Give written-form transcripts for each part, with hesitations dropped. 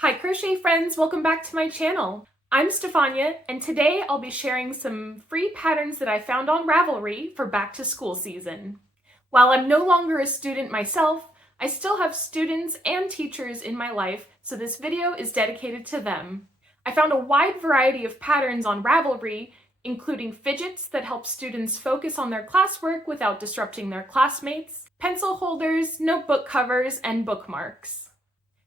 Hi crochet friends, welcome back to my channel. I'm Stefania, and today I'll be sharing some free patterns that I found on Ravelry for back to school season. While I'm no longer a student myself, I still have students and teachers in my life, so this video is dedicated to them. I found a wide variety of patterns on Ravelry, including fidgets that help students focus on their classwork without disrupting their classmates, pencil holders, notebook covers, and bookmarks.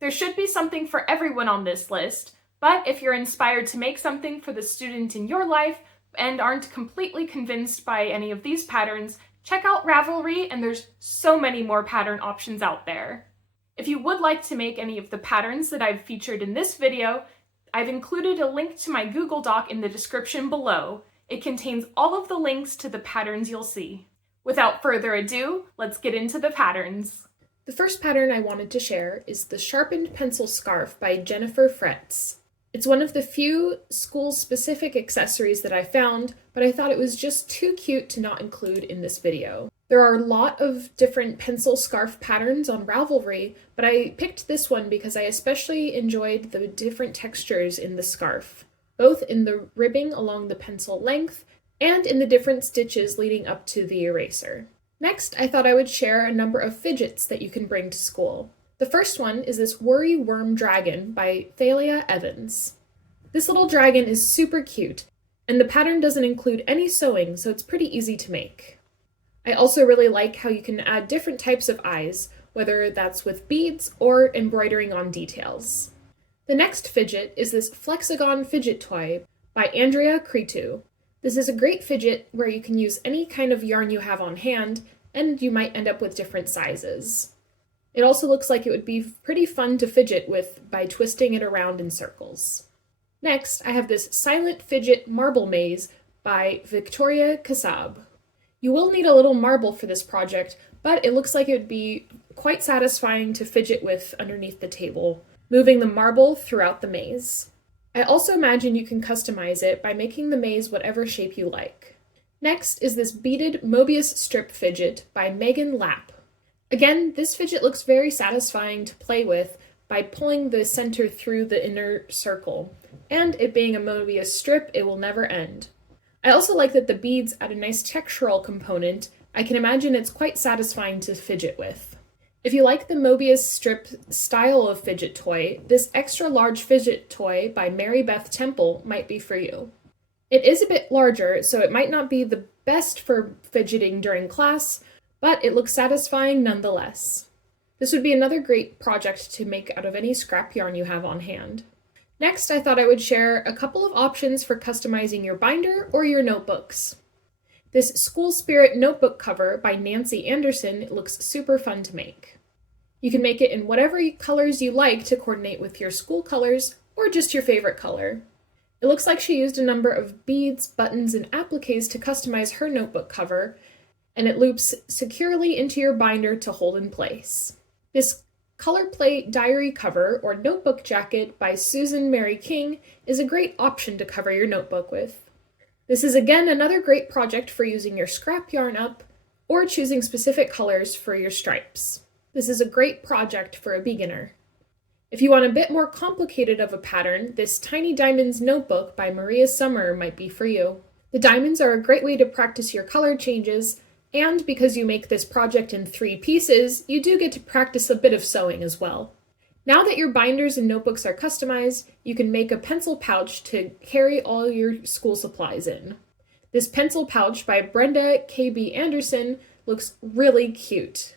There should be something for everyone on this list, but if you're inspired to make something for the student in your life and aren't completely convinced by any of these patterns, check out Ravelry and there's so many more pattern options out there. If you would like to make any of the patterns that I've featured in this video, I've included a link to my Google Doc in the description below. It contains all of the links to the patterns you'll see. Without further ado, let's get into the patterns. The first pattern I wanted to share is the Sharpened Pencil Scarf by Jennifer Fretz. It's one of the few school-specific accessories that I found, but I thought it was just too cute to not include in this video. There are a lot of different pencil scarf patterns on Ravelry, but I picked this one because I especially enjoyed the different textures in the scarf, both in the ribbing along the pencil length and in the different stitches leading up to the eraser. Next, I thought I would share a number of fidgets that you can bring to school. The first one is this Worry Worm Dragon by Thalia Evans. This little dragon is super cute, and the pattern doesn't include any sewing, so it's pretty easy to make. I also really like how you can add different types of eyes, whether that's with beads or embroidering on details. The next fidget is this Flexagon fidget toy by Andrea Cretu. This is a great fidget where you can use any kind of yarn you have on hand, and you might end up with different sizes. It also looks like it would be pretty fun to fidget with by twisting it around in circles. Next, I have this Silent Fidget Marble Maze by Victoria Kassab. You will need a little marble for this project, but it looks like it would be quite satisfying to fidget with underneath the table, moving the marble throughout the maze. I also imagine you can customize it by making the maze whatever shape you like. Next is this beaded Mobius strip fidget by Megan Lapp. Again, this fidget looks very satisfying to play with by pulling the center through the inner circle, and it being a Mobius strip, it will never end. I also like that the beads add a nice textural component. I can imagine it's quite satisfying to fidget with. If you like the Mobius strip style of fidget toy, this extra large fidget toy by Mary Beth Temple might be for you. It is a bit larger, so it might not be the best for fidgeting during class, but it looks satisfying nonetheless. This would be another great project to make out of any scrap yarn you have on hand. Next, I thought I would share a couple of options for customizing your binder or your notebooks. This School Spirit notebook cover by Nancy Anderson looks super fun to make. You can make it in whatever colors you like to coordinate with your school colors or just your favorite color. It looks like she used a number of beads, buttons, and appliques to customize her notebook cover, and it loops securely into your binder to hold in place. This color plate diary cover or notebook jacket by Susan Mary King is a great option to cover your notebook with. This is again another great project for using your scrap yarn up or choosing specific colors for your stripes. This is a great project for a beginner. If you want a bit more complicated of a pattern, this Tiny Diamonds notebook by Maria Summer might be for you. The diamonds are a great way to practice your color changes, and because you make this project in 3 pieces, you do get to practice a bit of sewing as well. Now that your binders and notebooks are customized, you can make a pencil pouch to carry all your school supplies in. This pencil pouch by Brenda K.B. Anderson looks really cute.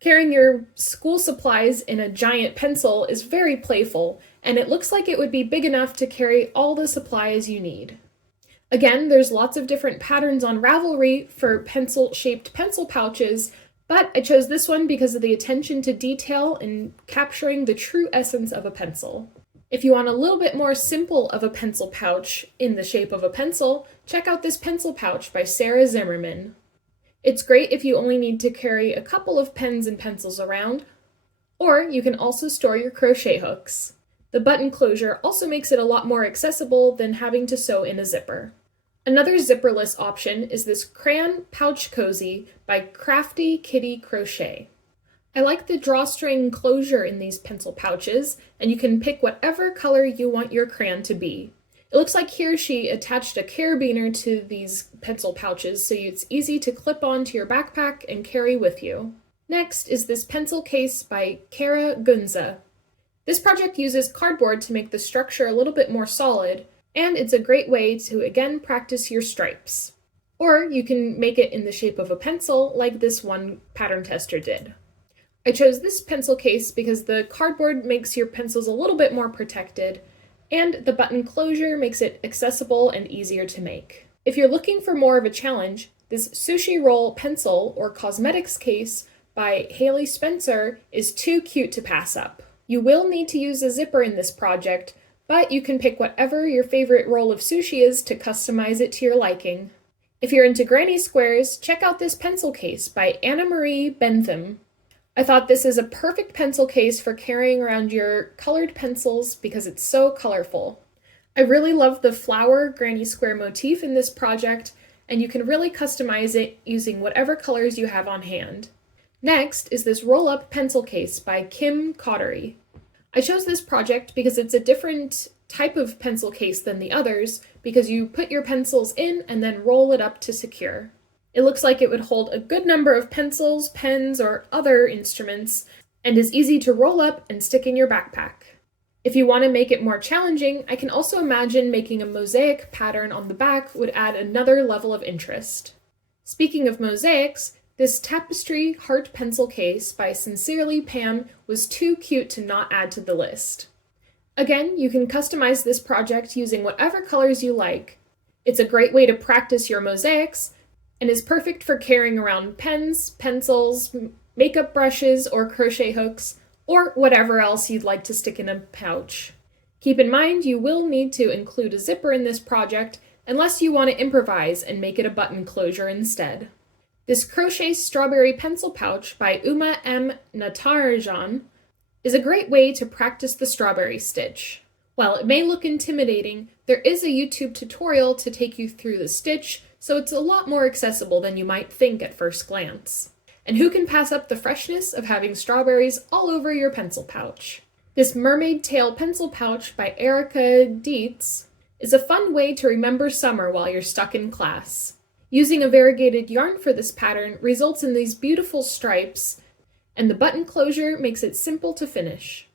Carrying your school supplies in a giant pencil is very playful, and it looks like it would be big enough to carry all the supplies you need. Again, there's lots of different patterns on Ravelry for pencil-shaped pencil pouches, but I chose this one because of the attention to detail and capturing the true essence of a pencil. If you want a little bit more simple of a pencil pouch in the shape of a pencil, check out this pencil pouch by Sarah Zimmerman. It's great if you only need to carry a couple of pens and pencils around, or you can also store your crochet hooks. The button closure also makes it a lot more accessible than having to sew in a zipper. Another zipperless option is this Crayon Pouch Cozy by Crafty Kitty Crochet. I like the drawstring closure in these pencil pouches, and you can pick whatever color you want your crayon to be. It looks like here she attached a carabiner to these pencil pouches so it's easy to clip onto your backpack and carry with you. Next is this pencil case by Kara Gunza. This project uses cardboard to make the structure a little bit more solid, and it's a great way to again practice your stripes. Or you can make it in the shape of a pencil like this one pattern tester did. I chose this pencil case because the cardboard makes your pencils a little bit more protected, and the button closure makes it accessible and easier to make. If you're looking for more of a challenge, this sushi roll pencil or cosmetics case by Haley Spencer is too cute to pass up. You will need to use a zipper in this project, but you can pick whatever your favorite roll of sushi is to customize it to your liking. If you're into granny squares, check out this pencil case by Anna Marie Bentham. I thought this is a perfect pencil case for carrying around your colored pencils because it's so colorful. I really love the flower granny square motif in this project, and you can really customize it using whatever colors you have on hand. Next is this roll-up pencil case by Kim Cottery. I chose this project because it's a different type of pencil case than the others because you put your pencils in and then roll it up to secure. It looks like it would hold a good number of pencils, pens, or other instruments, and is easy to roll up and stick in your backpack. If you want to make it more challenging, I can also imagine making a mosaic pattern on the back would add another level of interest. Speaking of mosaics, this tapestry heart pencil case by Sincerely Pam was too cute to not add to the list. Again, you can customize this project using whatever colors you like. It's a great way to practice your mosaics, and is perfect for carrying around pens, pencils, makeup brushes, or crochet hooks, or whatever else you'd like to stick in a pouch. Keep in mind you will need to include a zipper in this project unless you want to improvise and make it a button closure instead. This Crochet Strawberry Pencil Pouch by Uma M. Natarajan is a great way to practice the strawberry stitch. While it may look intimidating, there is a YouTube tutorial to take you through the stitch, so it's a lot more accessible than you might think at first glance. And who can pass up the freshness of having strawberries all over your pencil pouch? This Mermaid Tail Pencil Pouch by Erica Dietz is a fun way to remember summer while you're stuck in class. Using a variegated yarn for this pattern results in these beautiful stripes, and the button closure makes it simple to finish.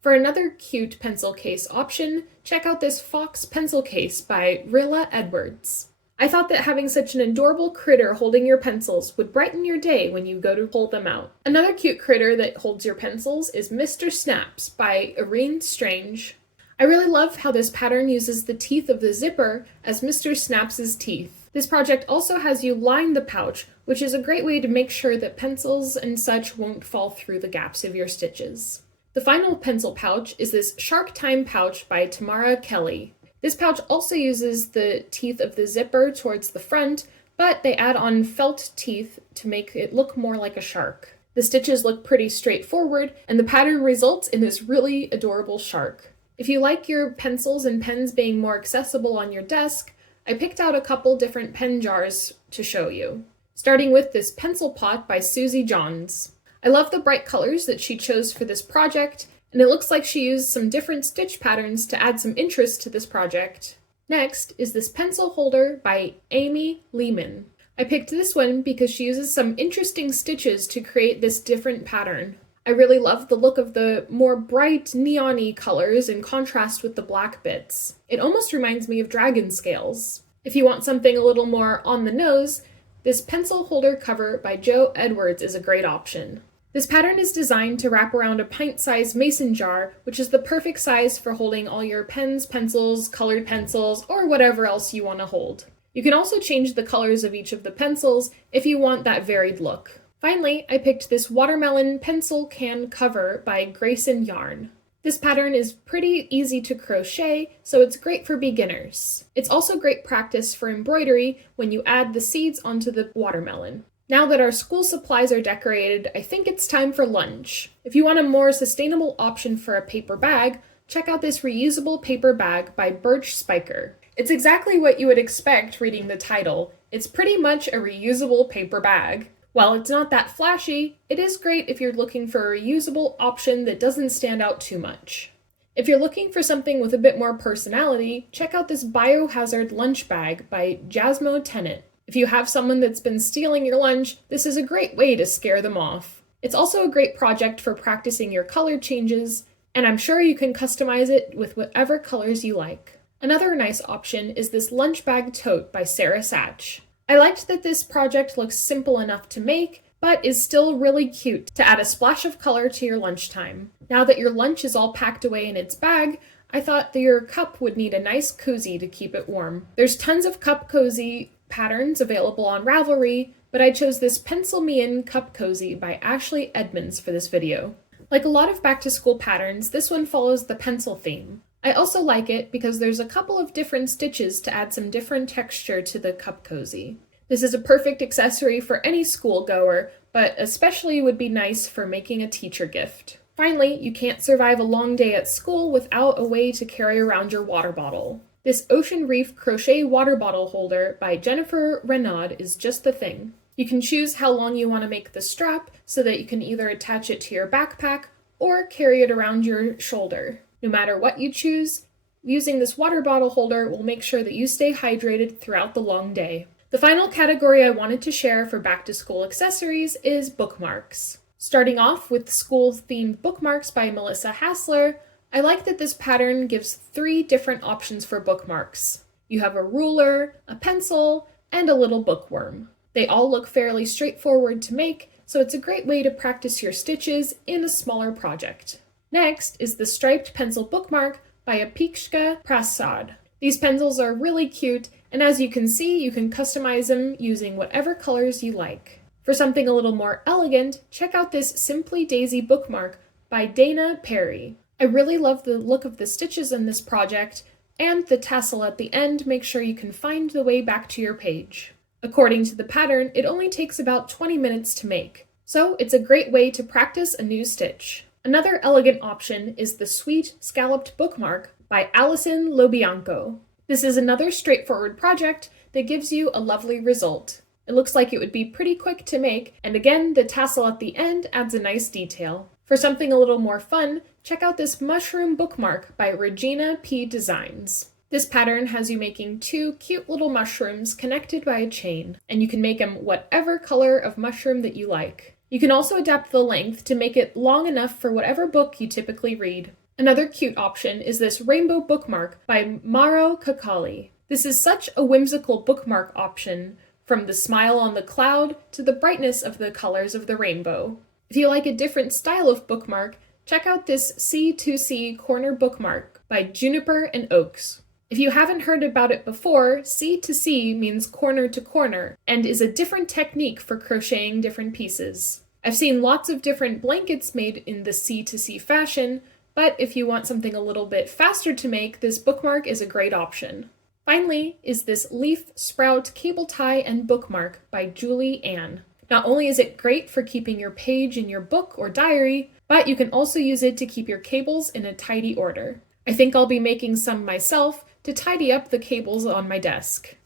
For another cute pencil case option, check out this Fox Pencil Case by Rilla Edwards. I thought that having such an adorable critter holding your pencils would brighten your day when you go to pull them out. Another cute critter that holds your pencils is Mr. Snaps by Irene Strange. I really love how this pattern uses the teeth of the zipper as Mr. Snaps' teeth. This project also has you line the pouch, which is a great way to make sure that pencils and such won't fall through the gaps of your stitches. The final pencil pouch is this Shark Time pouch by Tamara Kelly. This pouch also uses the teeth of the zipper towards the front, but they add on felt teeth to make it look more like a shark. The stitches look pretty straightforward, and the pattern results in this really adorable shark. If you like your pencils and pens being more accessible on your desk, I picked out a couple different pen jars to show you. Starting with this pencil pot by Susie Johns. I love the bright colors that she chose for this project, and it looks like she used some different stitch patterns to add some interest to this project. Next is this pencil holder by Amy Lehman. I picked this one because she uses some interesting stitches to create this different pattern. I really love the look of the more bright neon-y colors in contrast with the black bits. It almost reminds me of dragon scales. If you want something a little more on the nose, this pencil holder cover by Jo Edwards is a great option. This pattern is designed to wrap around a pint-sized mason jar, which is the perfect size for holding all your pens, pencils, colored pencils, or whatever else you want to hold. You can also change the colors of each of the pencils if you want that varied look. Finally, I picked this watermelon pencil can cover by Grayson Yarn. This pattern is pretty easy to crochet, so it's great for beginners. It's also great practice for embroidery when you add the seeds onto the watermelon. Now that our school supplies are decorated, I think it's time for lunch. If you want a more sustainable option for a paper bag, check out this reusable paper bag by Birch Spiker. It's exactly what you would expect reading the title. It's pretty much a reusable paper bag. While it's not that flashy, it is great if you're looking for a reusable option that doesn't stand out too much. If you're looking for something with a bit more personality, check out this Biohazard lunch bag by Jasmo Tennant. If you have someone that's been stealing your lunch, this is a great way to scare them off. It's also a great project for practicing your color changes, and I'm sure you can customize it with whatever colors you like. Another nice option is this lunch bag tote by Sarah Satch. I liked that this project looks simple enough to make, but is still really cute to add a splash of color to your lunchtime. Now that your lunch is all packed away in its bag, I thought that your cup would need a nice cozy to keep it warm. There's tons of cup cozy patterns available on Ravelry, but I chose this Pencil Me In Cup Cozy by Ashley Edmonds for this video. Like a lot of back-to-school patterns, this one follows the pencil theme. I also like it because there's a couple of different stitches to add some different texture to the cup cozy. This is a perfect accessory for any school goer, but especially would be nice for making a teacher gift. Finally, you can't survive a long day at school without a way to carry around your water bottle. This Ocean Reef Crochet water bottle holder by Jennifer Renaud is just the thing. You can choose how long you want to make the strap so that you can either attach it to your backpack or carry it around your shoulder. No matter what you choose, using this water bottle holder will make sure that you stay hydrated throughout the long day. The final category I wanted to share for back-to-school accessories is bookmarks. Starting off with school-themed bookmarks by Melissa Hassler, I like that this pattern gives 3 different options for bookmarks. You have a ruler, a pencil, and a little bookworm. They all look fairly straightforward to make, so it's a great way to practice your stitches in a smaller project. Next is the striped pencil bookmark by Apikshka Prasad. These pencils are really cute, and as you can see, you can customize them using whatever colors you like. For something a little more elegant, check out this Simply Daisy bookmark by Dana Perry. I really love the look of the stitches in this project, and the tassel at the end makes sure you can find the way back to your page. According to the pattern, it only takes about 20 minutes to make, so it's a great way to practice a new stitch. Another elegant option is the Sweet Scalloped Bookmark by Alison Lobianco. This is another straightforward project that gives you a lovely result. It looks like it would be pretty quick to make, and again, the tassel at the end adds a nice detail. For something a little more fun, check out this Mushroom Bookmark by Regina P. Designs. This pattern has you making 2 cute little mushrooms connected by a chain, and you can make them whatever color of mushroom that you like. You can also adapt the length to make it long enough for whatever book you typically read. Another cute option is this Rainbow Bookmark by Maro Kakali. This is such a whimsical bookmark option, from the smile on the cloud to the brightness of the colors of the rainbow. If you like a different style of bookmark, check out this C2C corner bookmark by Juniper and Oaks. If you haven't heard about it before, C2C means corner to corner and is a different technique for crocheting different pieces. I've seen lots of different blankets made in the C2C fashion, but if you want something a little bit faster to make, this bookmark is a great option. Finally is this Leaf Sprout Cable Tie and Bookmark by Julie Ann. Not only is it great for keeping your page in your book or diary, but you can also use it to keep your cables in a tidy order. I think I'll be making some myself to tidy up the cables on my desk.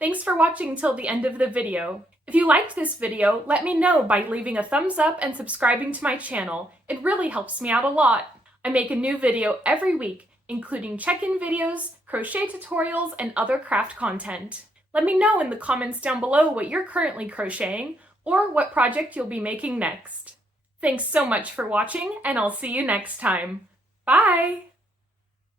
Thanks for watching till the end of the video. If you liked this video, let me know by leaving a thumbs up and subscribing to my channel. It really helps me out a lot. I make a new video every week, including check-in videos, crochet tutorials, and other craft content. Let me know in the comments down below what you're currently crocheting or what project you'll be making next. Thanks so much for watching, and I'll see you next time. Bye!